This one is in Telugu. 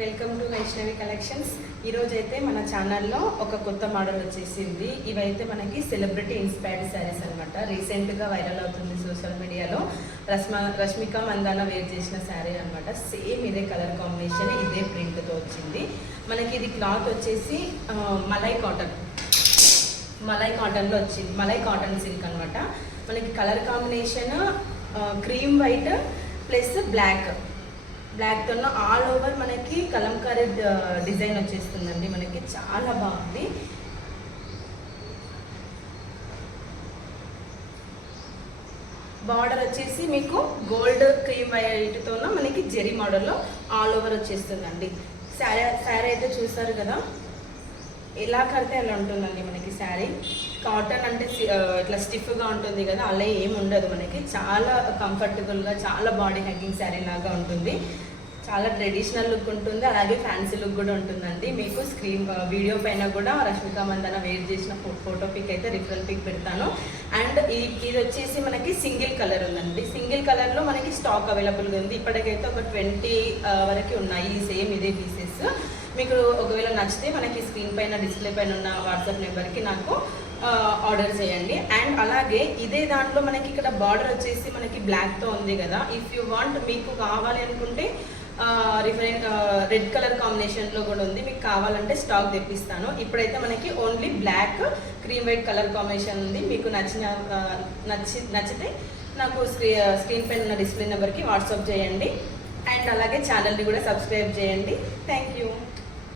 Welcome to Vaishnavi collections. ఈరోజు అయితే మన ఛానల్లో ఒక కొత్త మోడల్ వచ్చేసింది. ఇవైతే మనకి సెలబ్రిటీ ఇన్స్పైర్డ్ శారీస్ అనమాట. రీసెంట్గా వైరల్ అవుతుంది సోషల్ మీడియాలో. రష్మిక మందాన వేర్ చేసిన శారీ అనమాట. సేమ్ ఇదే కలర్ కాంబినేషన్, ఇదే ప్రింట్తో వచ్చింది. మనకి ఇది క్లాత్ వచ్చేసి మలై కాటన్లో వచ్చింది. మలై కాటన్ సిల్క్ అనమాట. మనకి colour combination cream white plus బ్లాక్తో ఆల్ ఓవర్ మనకి కలంకారీ డిజైన్ వచ్చేస్తుందండి. మనకి చాలా బాగుంది. బార్డర్ వచ్చేసి మీకు గోల్డ్ క్రీమ్ వైట్తో మనకి జెరీ మోడల్లో ఆల్ ఓవర్ వచ్చేస్తుందండి. శారీ అయితే చూసారు కదా, ఎలా కడితే అలా ఉంటుందండి మనకి శారీ. కాటన్ అంటే ఇట్లా స్టిఫ్గా ఉంటుంది కదా, అలా ఏమి ఉండదు. మనకి చాలా కంఫర్టబుల్గా, చాలా బాడీ హ్యాగింగ్ శారీ లాగా ఉంటుంది. చాలా ట్రెడిషనల్ లుక్ ఉంటుంది, అలాగే ఫ్యాన్సీ లుక్ కూడా ఉంటుందండి. మీకు వీడియో పైన కూడా రష్మిక మందాన వేర్ చేసిన ఫోటో పిక్ అయితే రిఫరల్ పిక్ పెడతాను. అండ్ ఇది వచ్చేసి మనకి సింగిల్ కలర్ ఉందండి. సింగిల్ కలర్లో మనకి స్టాక్ అవైలబుల్గా ఉంది. ఇప్పటికైతే ఒక 20 వరకు ఉన్నాయి సేమ్ ఇదే పీసెస్. మీకు ఒకవేళ నచ్చితే మనకి స్క్రీన్ పైన డిస్ప్లే పైన ఉన్న వాట్సాప్ నెంబర్కి నాకు ఆర్డర్ చేయండి. అండ్ అలాగే ఇదే దాంట్లో మనకి ఇక్కడ బార్డర్ వచ్చేసి మనకి బ్లాక్తో ఉంది కదా. ఇఫ్ యూ వాంట్, మీకు కావాలి అనుకుంటే రెడ్ కలర్ కాంబినేషన్లో కూడా ఉంది. మీకు కావాలంటే స్టాక్ తెప్పిస్తాను. ఇప్పుడైతే మనకి only black cream white colour combination ఉంది. మీకు నచ్చితే నాకు స్క్రీన్ పైన ఉన్న డిస్ప్లే నెంబర్కి వాట్సాప్ చేయండి. అండ్ అలాగే ఛానల్ని కూడా సబ్స్క్రైబ్ చేయండి. Thank you.